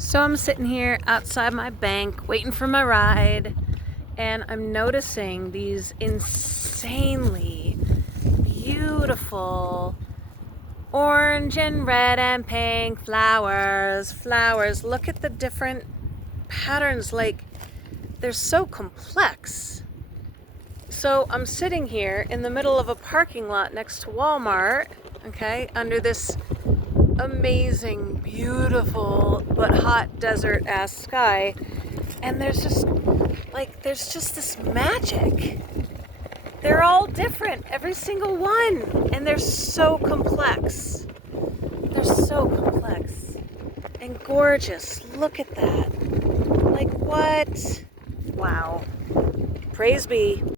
So I'm sitting here outside my bank waiting for my ride, and I'm noticing these insanely beautiful orange and red and pink flowers. Look at the different patterns, like they're so complex. So I'm sitting here in the middle of a parking lot next to Walmart, okay, under this amazing, beautiful, but hot desert-ass sky, and there's just this magic. They're all different, every single one, and they're so complex. They're so complex and gorgeous. Look at that. Like, what? Wow. Praise be.